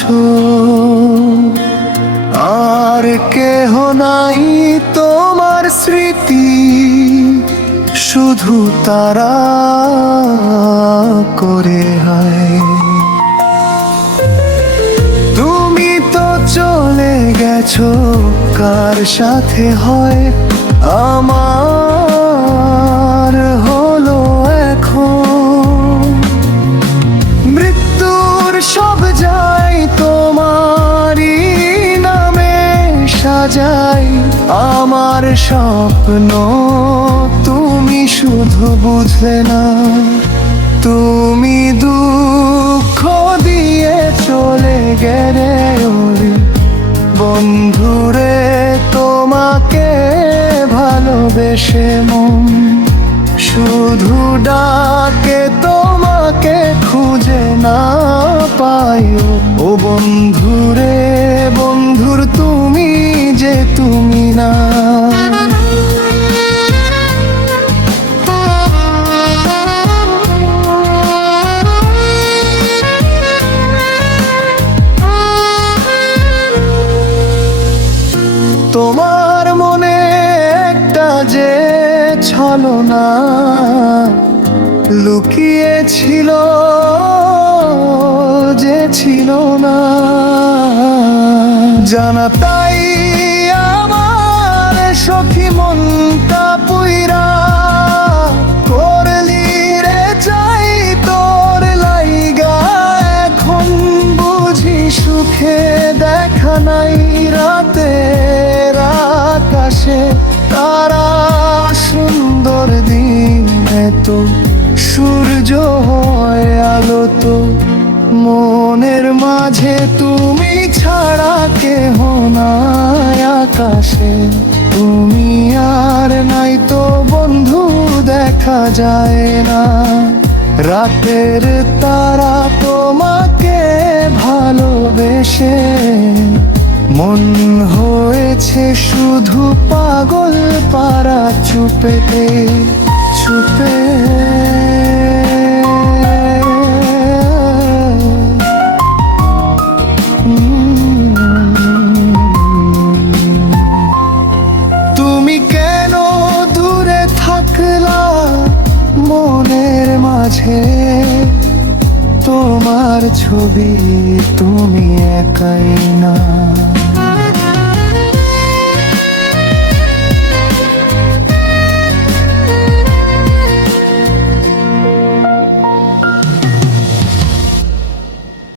আছো, আর কেহ নাই তোমার স্মৃতি, শুধু তারা করে হায়। তুমি তো চলে গেছো, কার সাথে হয় আমার হলো এখন। মৃত্যুর সব যাই তোমারই নামে সাজাই, আমার স্বপ্ন তুমি শুধু বুঝলে না। তুমি দুঃখ দিয়ে চলে গেলে ওরে বন্ধুরে, তোমাকে ভালোবেসে মন শুধু ডাকে, তোমাকে খুঁজে না পাই। ও বন্ধুরে, বন্ধুর তুমি যে তুমি না। তোমার মনে একটা যে ছলনা লুকিয়েছিল, যে ছিল না জানা, তাই আমার সখী মনটা পুইরা করলি রে চাই তোর লাইগা। এখন বুঝি সুখে দেখা নাই, রাতের আকাশে তারা সুন্দর দিনে তো সূর্য হয় আলো তো। মনের মাঝে তুমি ছাড়া কেহ নাই আকাশে, তুমি আর নাই তো বন্ধু দেখা যায় না। রাতের তারা তোমাকে ভালোবেসে মন হয়েছে শুধু পাগল পারা, চুপেতে চুপে। তুমি কেন দূরে থাকলা মনের মাঝে, তোমার ছবি তুমি একাই না।